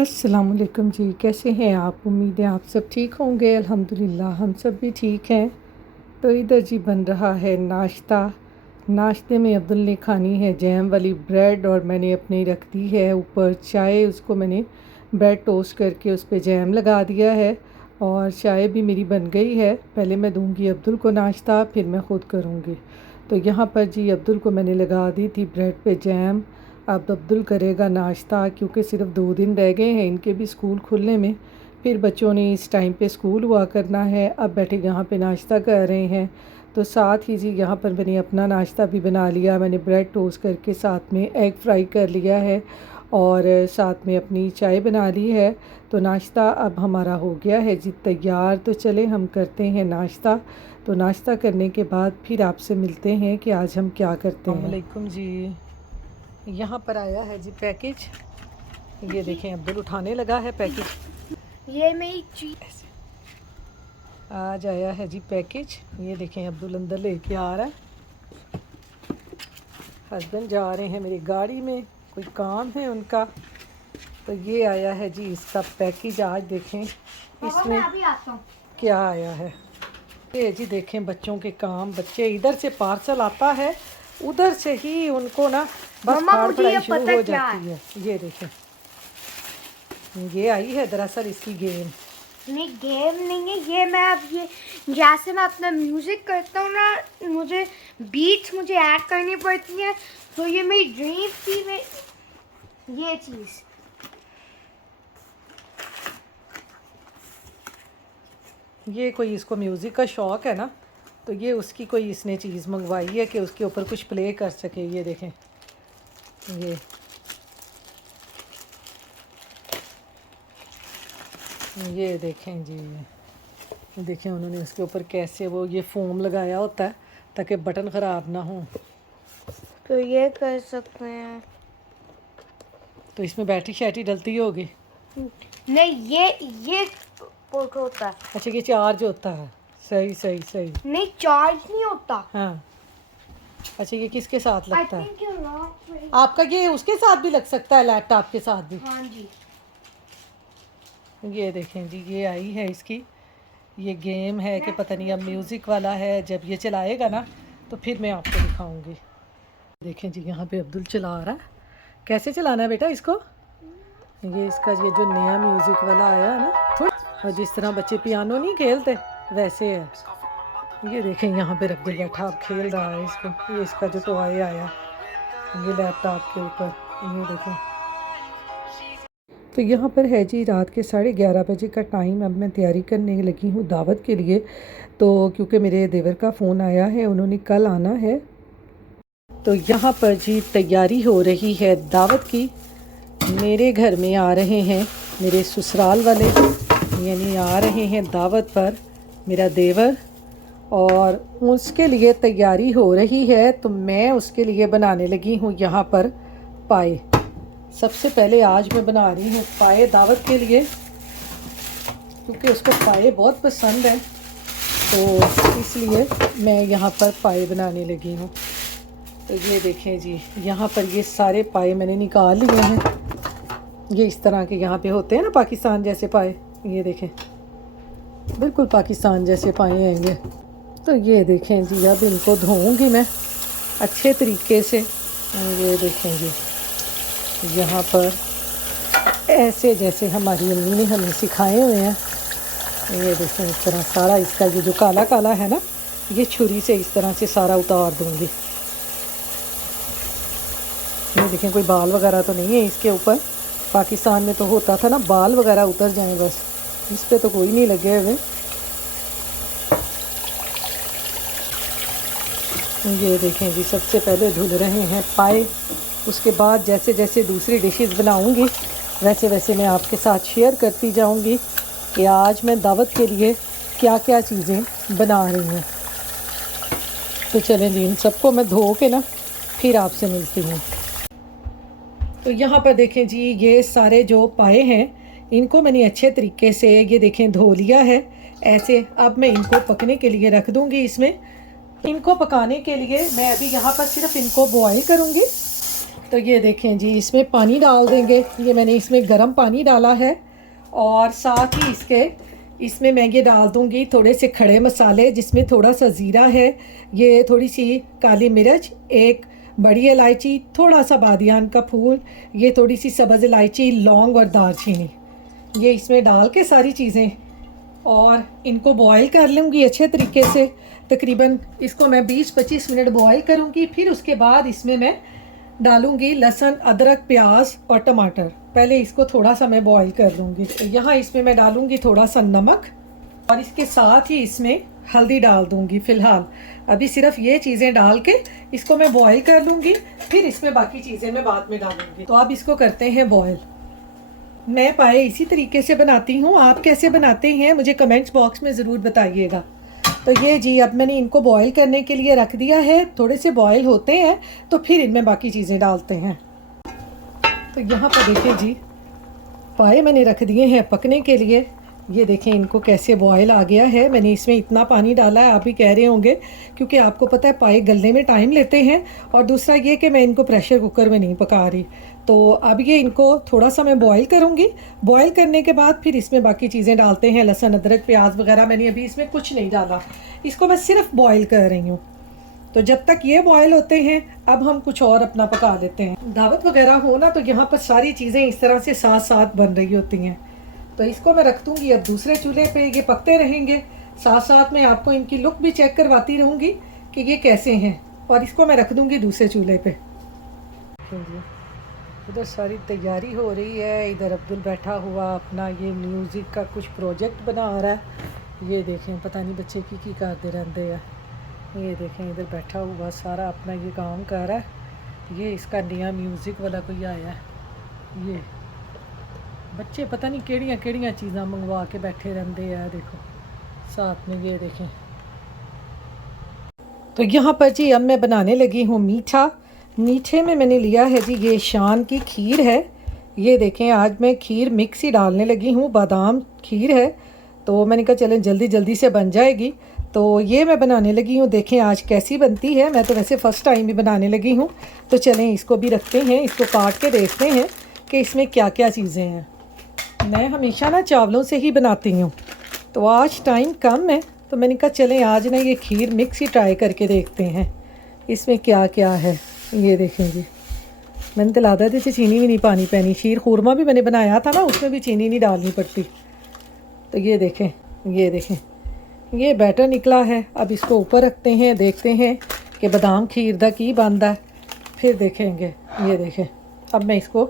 अस्सलामुअलैकुम जी, कैसे हैं आप? उम्मीद है आप सब ठीक होंगे। अल्हम्दुलिल्लाह हम सब भी ठीक हैं। तो इधर जी बन रहा है नाश्ता। नाश्ते में अब्दुल ने खानी है जैम वाली ब्रेड और मैंने अपनी रख दी है ऊपर चाय। उसको मैंने ब्रेड टोस्ट करके उस पर जैम लगा दिया है और चाय भी मेरी बन गई है। पहले मैं दूंगी अब्दुल को नाश्ता, फिर मैं ख़ुद करूँगी। तो यहाँ पर जी अब्दुल को मैंने लगा दी थी ब्रेड पे जैम। अब अब्दुल करेगा नाश्ता क्योंकि सिर्फ 2 दिन रह गए हैं इनके भी स्कूल खुलने में। फिर बच्चों ने इस टाइम पे स्कूल हुआ करना है। अब बैठे यहाँ पे नाश्ता कर रहे हैं। तो साथ ही जी यहाँ पर मैंने अपना नाश्ता भी बना लिया। मैंने ब्रेड टोस्ट करके साथ में एग फ्राई कर लिया है और साथ में अपनी चाय बना ली है। तो नाश्ता अब हमारा हो गया है जी तैयार। तो चले हम करते हैं नाश्ता। तो नाश्ता करने के बाद फिर आपसे मिलते हैं कि आज हम क्या करते हैं। अस्सलाम वालेकुम जी। यहाँ पर आया है जी पैकेज। ये देखें अब्दुल उठाने लगा है पैकेज। ये मेरी चीज आज आया है जी पैकेज। ये देखें अब्दुल अंदर लेके आ रहा है। हस्बैंड जा रहे हैं मेरी गाड़ी में, कोई काम है उनका। तो ये आया है जी इसका पैकेज। आज देखें इसमें अभी आता हूँ। क्या आया है। ये जी देखें बच्चों के काम। बच्चे इधर से पार्सल आता है, उधर से ही उनको ना बस फाड़ पड़ाई शुरू हो जाती है। ये देखें ये आई है दरअसल इसकी गेम। नहीं गेम नहीं है ये। मैं अब ये जैसे मैं अपना म्यूजिक करता हूँ ना, मुझे बीट्स मुझे ऐड करनी पड़ती है। तो ये मेरी ड्रीम थी। मैं ये चीज़ ये कोई इसको म्यूज़िक का शौक़ है ना, तो ये उसकी कोई इसने चीज़ मंगवाई है कि उसके ऊपर कुछ प्ले कर सके। ये देखें ये देखें जी, देखें उन्होंने उसके ऊपर कैसे वो ये फोम लगाया होता है ताकि बटन ख़राब ना हो। तो ये कर सकते हैं। तो इसमें बैटरी शैटरी डलती होगी। नहीं ये पोर्ट होता है। अच्छा ये चार्ज होता है। सही सही सही। नहीं चार्ज नहीं होता। हाँ अच्छा ये किसके साथ लगता है? I think you're wrong. आपका ये उसके साथ भी लग सकता है, लैपटॉप के साथ भी। हाँ जी। ये देखें जी ये आई है इसकी। ये गेम है कि पता नहीं अब म्यूज़िक वाला है। जब ये चलाएगा ना तो फिर मैं आपको दिखाऊंगी। देखें जी यहाँ पे अब्दुल चला रहा है। कैसे चलाना है बेटा इसको? ये इसका ये जो नया म्यूज़िक वाला आया है ना, थोड़ा और जिस तरह बच्चे पियानो नहीं खेलते वैसे है। ये देखें यहाँ पे अब्दुल बैठा अब खेल रहा है इसको। ये इसका जो टॉय आया ये लैपटॉप के ऊपर। ये देखें तो यहाँ पर है जी रात के 11:30 बजे का टाइम। अब मैं तैयारी करने लगी हूँ दावत के लिए। तो क्योंकि मेरे देवर का फ़ोन आया है, उन्होंने कल आना है। तो यहाँ पर जी तैयारी हो रही है दावत की। मेरे घर में आ रहे हैं मेरे ससुराल वाले, यानी आ रहे हैं दावत पर मेरा देवर, और उसके लिए तैयारी हो रही है। तो मैं उसके लिए बनाने लगी हूँ यहाँ पर पाए। सबसे पहले आज मैं बना रही हूँ पाए दावत के लिए, क्योंकि उसको पाए बहुत पसंद है। तो इसलिए मैं यहाँ पर पाए बनाने लगी हूँ। तो ये देखें जी यहाँ पर ये सारे पाए मैंने निकाल लिए हैं। ये इस तरह के यहाँ पे होते हैं ना पाकिस्तान जैसे पाए। ये देखें बिल्कुल पाकिस्तान जैसे पाए आएंगे। तो ये देखें जी अब इनको धोऊंगी मैं अच्छे तरीके से। ये देखें जी यहाँ पर ऐसे जैसे हमारी अम्मी ने हमें सिखाए हुए हैं। ये देखें इस तरह सारा इसका ये जो काला काला है ना, ये छुरी से इस तरह से सारा उतार दूंगी। ये देखें कोई बाल वगैरह तो नहीं है इसके ऊपर। पाकिस्तान में तो होता था ना बाल वगैरह उतर जाएं, बस इस पे तो कोई नहीं लगे हुए। ये देखें जी सबसे पहले धुल रहे हैं पाए। उसके बाद जैसे जैसे दूसरी डिशेस बनाऊंगी वैसे वैसे मैं आपके साथ शेयर करती जाऊंगी कि आज मैं दावत के लिए क्या क्या चीज़ें बना रही हूँ। तो चलें जी इन सबको मैं धो के ना फिर आपसे मिलती हूँ। तो यहाँ पर देखें जी ये सारे जो पाए हैं इनको मैंने अच्छे तरीके से ये देखें धो लिया है ऐसे। अब मैं इनको पकने के लिए रख दूँगी इसमें। इनको पकाने के लिए मैं अभी यहाँ पर सिर्फ इनको बॉयल करूँगी तो ये देखें जी, इसमें पानी डाल देंगे। ये मैंने इसमें गर्म पानी डाला है और साथ ही इसमें मैं ये डाल दूँगी थोड़े से खड़े मसाले, जिसमें थोड़ा सा ज़ीरा है, ये थोड़ी सी काली मिर्च, एक बड़ी इलायची, थोड़ा सा बादियान का फूल, ये थोड़ी सी सब्ज़ इलायची, लौंग और दालचीनी, ये इसमें डाल के सारी चीज़ें और इनको बॉईल कर लूँगी अच्छे तरीके से। तकरीबन इसको मैं 20-25 मिनट बॉईल करूँगी। फिर उसके बाद इसमें मैं डालूँगी लहसुन, अदरक, प्याज और टमाटर। पहले इसको थोड़ा सा मैं बॉईल कर लूँगी। तो यहाँ इसमें मैं डालूँगी थोड़ा सा नमक और इसके साथ ही इसमें हल्दी डाल दूँगी। फ़िलहाल अभी सिर्फ ये चीज़ें डाल के इसको मैं बॉईल कर लूँगी, फिर इसमें बाकी चीज़ें मैं बाद में डालूँगी। तो अब इसको करते हैं बॉईल। मैं पाए इसी तरीके से बनाती हूँ, आप कैसे बनाते हैं मुझे कमेंट्स बॉक्स में ज़रूर बताइएगा। तो ये जी, अब मैंने इनको बॉईल करने के लिए रख दिया है। थोड़े से बॉईल होते हैं तो फिर इनमें बाकी चीज़ें डालते हैं। तो यहाँ पर देखिए जी, पाए मैंने रख दिए हैं पकने के लिए। ये देखें इनको कैसे बॉयल आ गया है। मैंने इसमें इतना पानी डाला है, आप भी कह रहे होंगे, क्योंकि आपको पता है पाए गलने में टाइम लेते हैं, और दूसरा ये कि मैं इनको प्रेशर कुकर में नहीं पका रही। तो अब ये इनको थोड़ा सा मैं बॉईल करूँगी। बॉईल करने के बाद फिर इसमें बाकी चीज़ें डालते हैं, लहसुन, अदरक, प्याज वगैरह। मैंने अभी इसमें कुछ नहीं डाला, इसको मैं सिर्फ बॉईल कर रही हूँ। तो जब तक ये बॉयल होते हैं अब हम कुछ और अपना पका लेते हैं। दावत वगैरह हो ना तो यहाँ पर सारी चीज़ें इस तरह से साथ साथ बन रही होती हैं। तो इसको मैं रख दूँगी अब दूसरे चूल्हे पे, ये पकते रहेंगे। साथ साथ मैं आपको इनकी लुक भी चेक करवाती रहूँगी कि ये कैसे हैं, और इसको मैं रख दूँगी दूसरे चूल्हे पे। उधर सारी तैयारी हो रही है, इधर अब्दुल बैठा हुआ अपना ये म्यूज़िक का कुछ प्रोजेक्ट बना रहा है। ये देखें, पता नहीं बच्चे की करते रहते हैं। ये देखें इधर बैठा हुआ सारा अपना ये काम कर रहा है। ये इसका नया म्यूज़िक वाला कोई आया है। ये बच्चे पता नहीं केड़ियाँ चीज़ां मंगवा के बैठे रहते हैं। देखो साथ में ये देखें। तो यहाँ पर जी अब मैं बनाने लगी हूँ मीठा। मीठे में मैंने लिया है जी, ये शान की खीर है। ये देखें आज मैं खीर मिक्स ही डालने लगी हूँ, बादाम खीर है। तो मैंने कहा चलें जल्दी से बन जाएगी, तो ये मैं बनाने लगी हूँ। देखें आज कैसी बनती है। मैं तो वैसे फ़र्स्ट टाइम भी बनाने लगी हूँ। तो चलें इसको भी रखते हैं, इसको काट के देखते हैं कि इसमें क्या क्या चीज़ें हैं। मैं हमेशा ना चावलों से ही बनाती हूँ, तो आज टाइम कम है तो मैंने कहा चलें आज ना ये खीर मिक्स ही ट्राई करके देखते हैं इसमें क्या क्या है। ये देखें जी, मैंने तो लादा थी चीनी भी नहीं पानी पैनी। शीर खुरमा भी मैंने बनाया था ना, उसमें भी चीनी नहीं डालनी पड़ती। तो ये देखें ये बैटर निकला है। अब इसको ऊपर रखते हैं, देखते हैं कि बादाम खीर दा की बनता है, फिर देखेंगे। ये देखें अब मैं इसको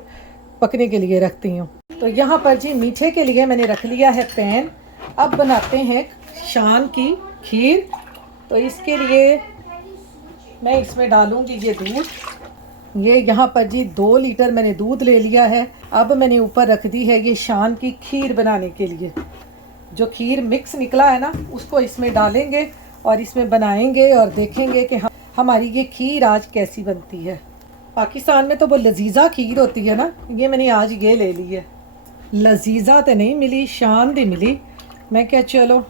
पकने के लिए रखती हूँ। तो यहाँ पर जी मीठे के लिए मैंने रख लिया है पैन। अब बनाते हैं शान की खीर। तो इसके लिए मैं इसमें डालूँगी ये दूध। ये यहाँ पर जी 2 लीटर मैंने दूध ले लिया है। अब मैंने ऊपर रख दी है ये शान की खीर बनाने के लिए। जो खीर मिक्स निकला है ना उसको इसमें डालेंगे और इसमें बनाएंगे और देखेंगे कि हमारी ये खीर आज कैसी बनती है। पाकिस्तान में तो वो लजीज़ा खीर होती है ना, ये मैंने आज ये ले ली है। लजीज़ा तो नहीं मिली, शान दी मिली। मैं क्या चलो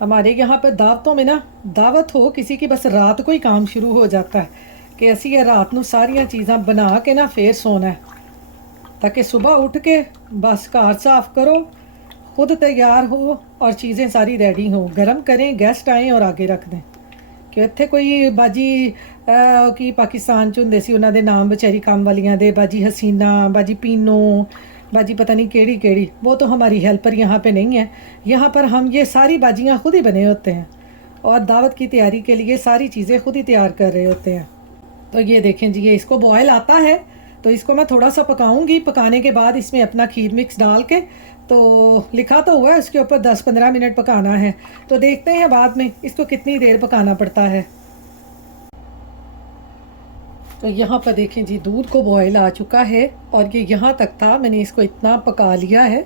हमारे यहाँ पर दावतों में ना दावत हो किसी की, बस रात को ही काम शुरू हो जाता है कि असी रात को सारिया चीज़ां बना के ना फिर सोना है, ताकि सुबह उठ के बस घर साफ़ करो, खुद तैयार हो और चीज़ें सारी रेडी हों, गर्म करें, गेस्ट आएँ और आगे रख दें। कि इत्थे कोई बाजी की पाकिस्तान च हुंदे सी, उन्हां दे नाम बेचारी काम वालियां दे, बाजी हसीना, बाजी पीनो, बाजी पता नहीं केड़ी, वो तो हमारी हेल्पर यहाँ पे नहीं है। यहाँ पर हम ये सारी बाजियाँ खुद ही बने होते हैं और दावत की तैयारी के लिए सारी चीज़ें खुद ही तैयार कर रहे होते हैं। तो ये देखें जी, ये इसको बॉयल आता है तो इसको मैं थोड़ा सा पकाऊंगी। पकाने के बाद इसमें अपना खीर मिक्स डाल के, तो लिखा तो हुआ है उसके ऊपर 10-15 मिनट पकाना है। तो देखते हैं बाद में इसको कितनी देर पकाना पड़ता है। तो यहाँ पर देखें जी, दूध को बॉयल आ चुका है और ये यहाँ तक था। मैंने इसको इतना पका लिया है।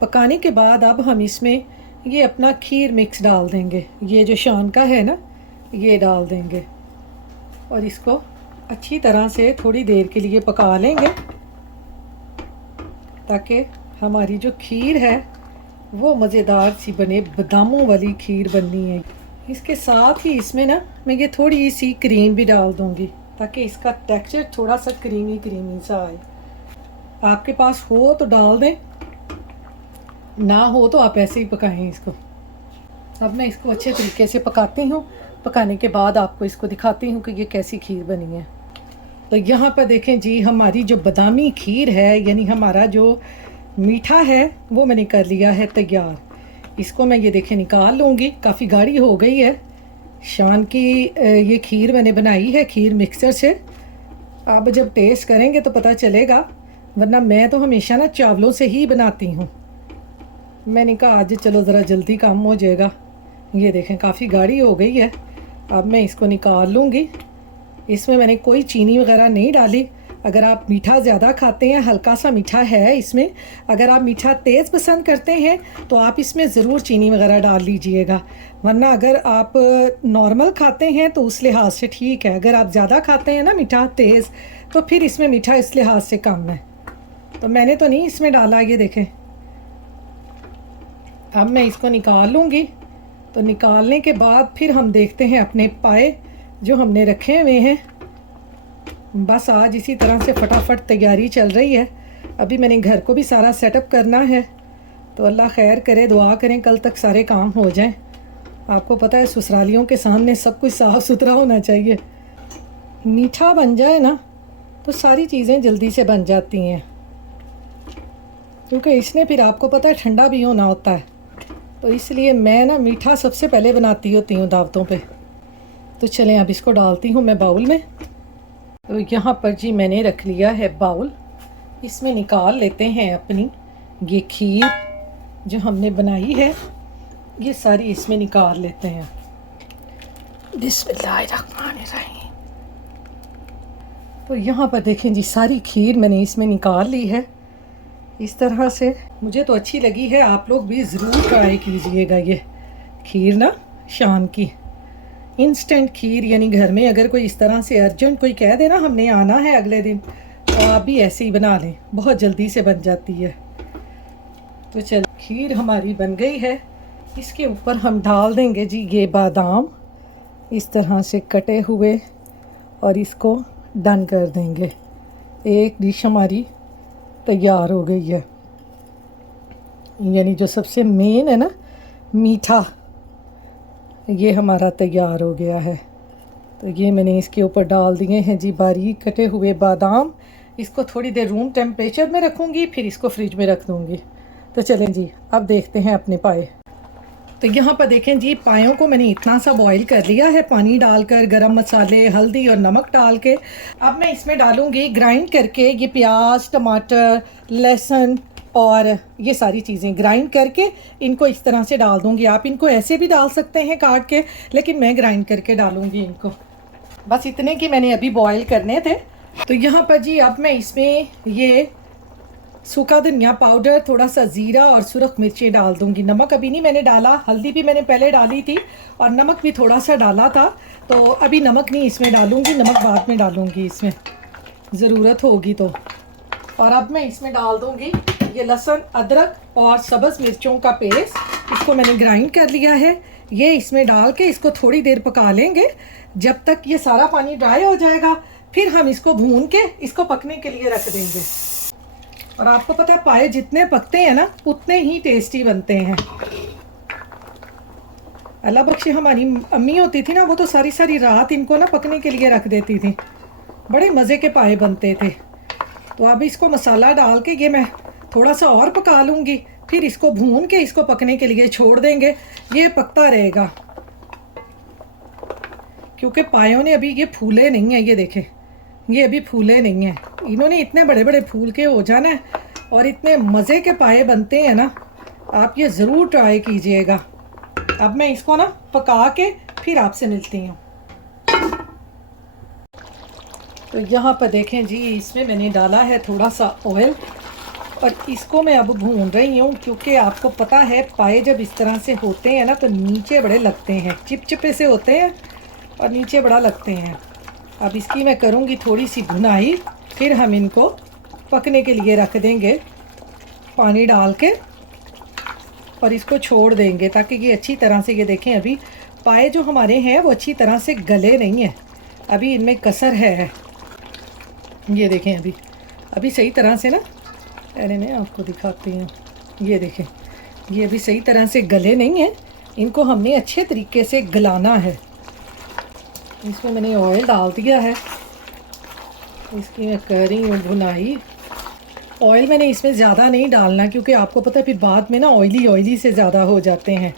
पकाने के बाद अब हम इसमें ये अपना खीर मिक्स डाल देंगे। ये जो शान का है ना, ये डाल देंगे और इसको अच्छी तरह से थोड़ी देर के लिए पका लेंगे, ताकि हमारी जो खीर है वो मज़ेदार सी बने। बादामों वाली खीर बननी है। इसके साथ ही इसमें ना मैं ये थोड़ी सी क्रीम भी डाल दूँगी। ताकि इसका टेक्सचर थोड़ा सा क्रीमी क्रीमी सा आए। आपके पास हो तो डाल दें, ना हो तो आप ऐसे ही पकाएं इसको। अब मैं इसको अच्छे तरीके से पकाती हूँ। पकाने के बाद आपको इसको दिखाती हूँ कि ये कैसी खीर बनी है। तो यहाँ पर देखें जी, हमारी जो बादामी खीर है, यानी हमारा जो मीठा है, वो मैंने कर लिया है तैयार। इसको मैं ये देखें निकाल लूँगी। काफ़ी गाढ़ी हो गई है। शान की ये खीर मैंने बनाई है खीर मिक्सर से। आप जब टेस्ट करेंगे तो पता चलेगा, वरना मैं तो हमेशा ना चावलों से ही बनाती हूँ। मैंने कहा आज चलो ज़रा जल्दी काम हो जाएगा। ये देखें काफ़ी गाढ़ी हो गई है। अब मैं इसको निकाल लूँगी। इसमें मैंने कोई चीनी वगैरह नहीं डाली। अगर आप मीठा ज़्यादा खाते हैं, हल्का सा मीठा है इसमें, अगर आप मीठा तेज़ पसंद करते हैं तो आप इसमें ज़रूर चीनी वगैरह डाल लीजिएगा। वरना अगर आप नॉर्मल खाते हैं तो उस लिहाज से ठीक है। अगर आप ज़्यादा खाते हैं ना मीठा तेज़, तो फिर इसमें मीठा इस लिहाज से कम है। तो मैंने तो नहीं इसमें डाला। ये देखें, अब मैं इसको निकाल लूँगी। तो निकालने के बाद फिर हम देखते हैं अपने पाए जो हमने रखे हुए हैं। बस आज इसी तरह से फटाफट तैयारी चल रही है। अभी मैंने घर को भी सारा सेटअप करना है। तो अल्लाह खैर करे, दुआ करें कल तक सारे काम हो जाएं। आपको पता है ससुरालियों के सामने सब कुछ साफ़ सुथरा होना चाहिए। मीठा बन जाए ना तो सारी चीज़ें जल्दी से बन जाती हैं, क्योंकि इसने फिर आपको पता है ठंडा भी होना होता है। तो इसलिए मैं ना मीठा सबसे पहले बनाती होती हूँ दावतों पे। तो चलें अब इसको डालती हूँ मैं बाउल में। तो यहाँ पर जी मैंने रख लिया है बाउल। इसमें निकाल लेते हैं अपनी ये खीर जो हमने बनाई है, ये सारी इसमें निकाल लेते हैं। बिस्मिल्लाहिर्रहमानिर्रहीम। तो यहाँ पर देखें जी, सारी खीर मैंने इसमें निकाल ली है इस तरह से। मुझे तो अच्छी लगी है, आप लोग भी ज़रूर ट्राई कीजिएगा ये खीर ना, शान की इंस्टेंट खीर। यानी घर में अगर कोई इस तरह से अर्जेंट कोई कह दे ना हमने आना है अगले दिन, तो आप भी ऐसे ही बना लें, बहुत जल्दी से बन जाती है। तो चल, खीर हमारी बन गई है। इसके ऊपर हम डाल देंगे जी ये बादाम इस तरह से कटे हुए, और इसको डन कर देंगे। एक डिश हमारी तैयार हो गई है। यानी जो सबसे मेन है ना, मीठा, ये हमारा तैयार हो गया है। तो ये मैंने इसके ऊपर डाल दिए हैं जी बारीक कटे हुए बादाम। इसको थोड़ी देर रूम टेम्परेचर में रखूँगी, फिर इसको फ्रिज में रख दूँगी। तो चलें जी, अब देखते हैं अपने पाए। तो यहाँ पर देखें जी, पायों को मैंने इतना सा बॉईल कर लिया है पानी डालकर, गरम मसाले, हल्दी और नमक डाल के। अब मैं इसमें डालूँगी ग्राइंड करके ये प्याज, टमाटर, लहसुन और ये सारी चीज़ें ग्राइंड करके इनको इस तरह से डाल दूँगी। आप इनको ऐसे भी डाल सकते हैं काट के, लेकिन मैं ग्राइंड करके डालूँगी इनको। बस इतने की मैंने अभी बॉईल करने थे। तो यहाँ पर जी अब मैं इसमें ये सूखा धनिया पाउडर, थोड़ा सा ज़ीरा और सुरख मिर्ची डाल दूँगी। नमक अभी नहीं मैंने डाला, हल्दी भी मैंने पहले डाली थी और नमक भी थोड़ा सा डाला था। तो अभी नमक नहीं इसमें डालूँगी, नमक बाद में डालूँगी, इसमें ज़रूरत होगी तो। और अब मैं इसमें डाल दूँगी ये लहसुन, अदरक और सब्ज़ मिर्चों का पेस्ट। इसको मैंने ग्राइंड कर लिया है। ये इसमें डाल के इसको थोड़ी देर पका लेंगे, जब तक ये सारा पानी ड्राई हो जाएगा। फिर हम इसको भून के इसको पकने के लिए रख देंगे। और आपको पता है पाए जितने पकते हैं ना उतने ही टेस्टी बनते हैं। अल्लाह बख्शे हमारी अम्मी होती थी ना, वो तो सारी सारी रात इनको ना पकने के लिए रख देती थी। बड़े मज़े के पाए बनते थे। तो अब इसको मसाला डाल के ये मैं थोड़ा सा और पका लूँगी, फिर इसको भून के इसको पकने के लिए छोड़ देंगे। ये पकता रहेगा, क्योंकि पायों ने अभी ये फूले नहीं हैं। ये देखें, ये अभी फूले नहीं हैं। इन्होंने इतने बड़े बड़े फूल के हो जाना है और इतने मज़े के पाए बनते हैं ना, आप ये ज़रूर ट्राई कीजिएगा। अब मैं इसको ना पका के फिर आपसे मिलती हूँ। तो यहाँ पर देखें जी, इसमें मैंने डाला है थोड़ा सा ऑयल और इसको मैं अब भून रही हूँ, क्योंकि आपको पता है पाए जब इस तरह से होते हैं ना तो नीचे बड़े लगते हैं, चिपचिपे से होते हैं और नीचे बड़ा लगते हैं। अब इसकी मैं करूँगी थोड़ी सी भुनाई, फिर हम इनको पकने के लिए रख देंगे पानी डाल के और इसको छोड़ देंगे ताकि ये अच्छी तरह से, ये देखें अभी पाए जो हमारे हैं वो अच्छी तरह से गले नहीं हैं। अभी इनमें कसर है। ये देखें, अभी सही तरह से ना, अरे मैं आपको दिखाती हूँ, ये देखें, ये अभी सही तरह से गले नहीं हैं। इनको हमने अच्छे तरीके से गलाना है। इसमें मैंने ऑयल डाल दिया है, इसकी मैं कर रही हूँ भुनाई। ऑयल मैंने इसमें ज़्यादा नहीं डालना, क्योंकि आपको पता है फिर बाद में ना ऑयली से ज़्यादा हो जाते हैं।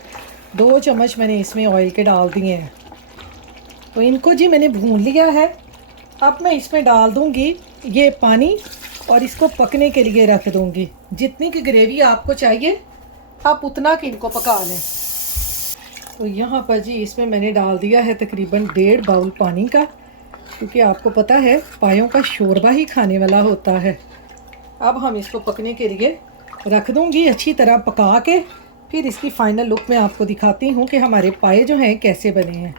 2 चम्मच मैंने इसमें ऑयल के डाल दिए हैं। तो इनको जी मैंने भून लिया है। अब मैं इसमें डाल दूँगी ये पानी और इसको पकने के लिए रख दूँगी। जितनी की ग्रेवी आपको चाहिए आप उतना कि इनको पका लें। तो यहाँ पर जी इसमें मैंने डाल दिया है तकरीबन 1.5 बाउल पानी का, क्योंकि आपको पता है पायों का शोरबा ही खाने वाला होता है। अब हम इसको पकने के लिए रख दूँगी, अच्छी तरह पका के फिर इसकी फ़ाइनल लुक मैं आपको दिखाती हूँ कि हमारे पाए जो हैं कैसे बने हैं।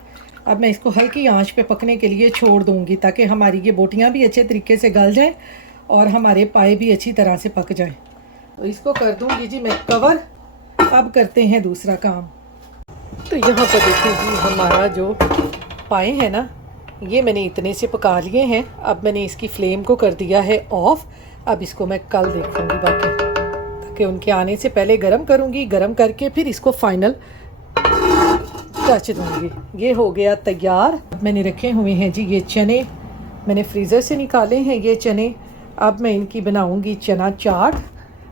अब मैं इसको हल्की आंच पे पकने के लिए छोड़ दूँगी, ताकि हमारी ये बोटियाँ भी अच्छे तरीके से गल जाएं और हमारे पाए भी अच्छी तरह से पक जाएं। तो इसको कर दूँगी जी मैं कवर। अब करते हैं दूसरा काम। तो यहाँ पर देखिए जी हमारा जो पाए हैं ना, ये मैंने इतने से पका लिए हैं। अब मैंने इसकी फ्लेम को कर दिया है ऑफ़। अब इसको मैं कल देखूँगी बाकी, ताकि उनके आने से पहले गरम करूँगी। गरम करके फिर इसको फाइनल टच दूँगी। ये हो गया तैयार। मैंने रखे हुए हैं जी ये चने, मैंने फ्रीज़र से निकाले हैं ये चने। अब मैं इनकी बनाऊँगी चना चाट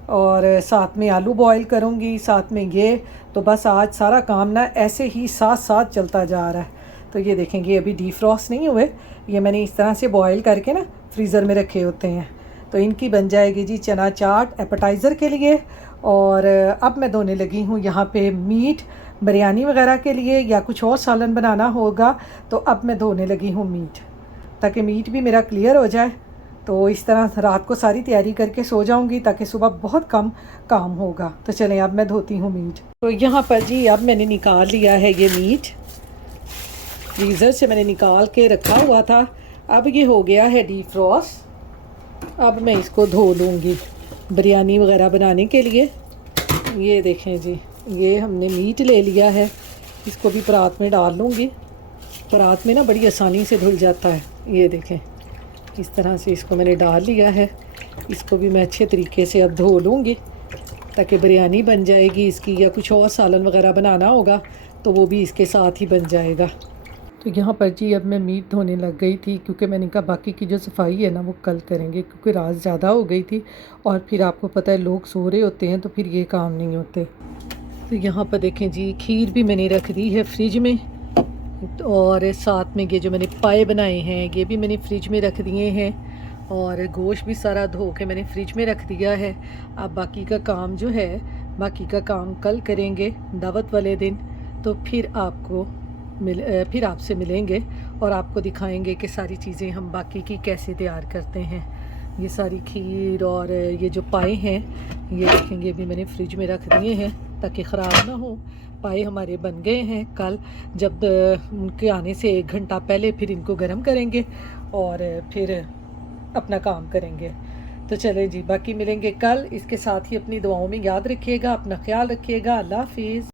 और साथ में आलू बॉईल करूँगी, साथ में ये। तो बस आज सारा काम ना ऐसे ही साथ साथ चलता जा रहा है। तो ये देखेंगे अभी डीफ्रॉस्ट नहीं हुए, ये मैंने इस तरह से बॉईल करके ना फ्रीज़र में रखे होते हैं। तो इनकी बन जाएगी जी चना चाट एपेटाइज़र के लिए। और अब मैं धोने लगी हूँ यहाँ पे मीट बिरयानी वगैरह के लिए, या कुछ और सालन बनाना होगा। तो अब मैं धोने लगी हूँ मीट, ताकि मीट भी मेरा क्लियर हो जाए। तो इस तरह रात को सारी तैयारी करके सो जाऊंगी, ताकि सुबह बहुत कम काम होगा। तो चलें अब मैं धोती हूँ मीट। तो यहाँ पर जी अब मैंने निकाल लिया है ये मीट, फ्रीज़र से मैंने निकाल के रखा हुआ था। अब ये हो गया है डीफ्रॉस्ट। अब मैं इसको धो लूँगी बिरयानी वगैरह बनाने के लिए। ये देखें जी, ये हमने मीट ले लिया है, इसको भी परात में डाल लूँगी। परात में ना बड़ी आसानी से धुल जाता है। ये देखें इस तरह से इसको मैंने डाल लिया है। इसको भी मैं अच्छे तरीके से अब धो लूँगी, ताकि बिरयानी बन जाएगी इसकी, या कुछ और सालन वगैरह बनाना होगा तो वो भी इसके साथ ही बन जाएगा। तो यहाँ पर जी अब मैं मीट धोने लग गई थी, क्योंकि मैंने कहा बाकी की जो सफाई है ना वो कल करेंगे, क्योंकि रात ज़्यादा हो गई थी और फिर आपको पता है लोग सो रहे होते हैं तो फिर ये काम नहीं होते। तो यहाँ पर देखें जी खीर भी मैंने रख दी है फ्रिज में, और साथ में ये जो मैंने पाए बनाए हैं ये भी मैंने फ्रिज में रख दिए हैं, और गोश्त भी सारा धो के मैंने फ्रिज में रख दिया है। अब बाकी का काम जो है, बाकी का काम कल करेंगे दावत वाले दिन। तो फिर आपसे मिलेंगे और आपको दिखाएंगे कि सारी चीज़ें हम बाकी की कैसे तैयार करते हैं। ये सारी खीर और ये जो पाए हैं ये देखेंगे भी मैंने फ्रिज में रख दिए हैं, ताकि ख़राब ना हो। पाए हमारे बन गए हैं। कल जब उनके आने से 1 घंटा पहले फिर इनको गर्म करेंगे और फिर अपना काम करेंगे। तो चले जी बाकी मिलेंगे कल। इसके साथ ही अपनी दुआओं में याद रखिएगा, अपना ख्याल रखिएगा। अल्लाह हाफिज़।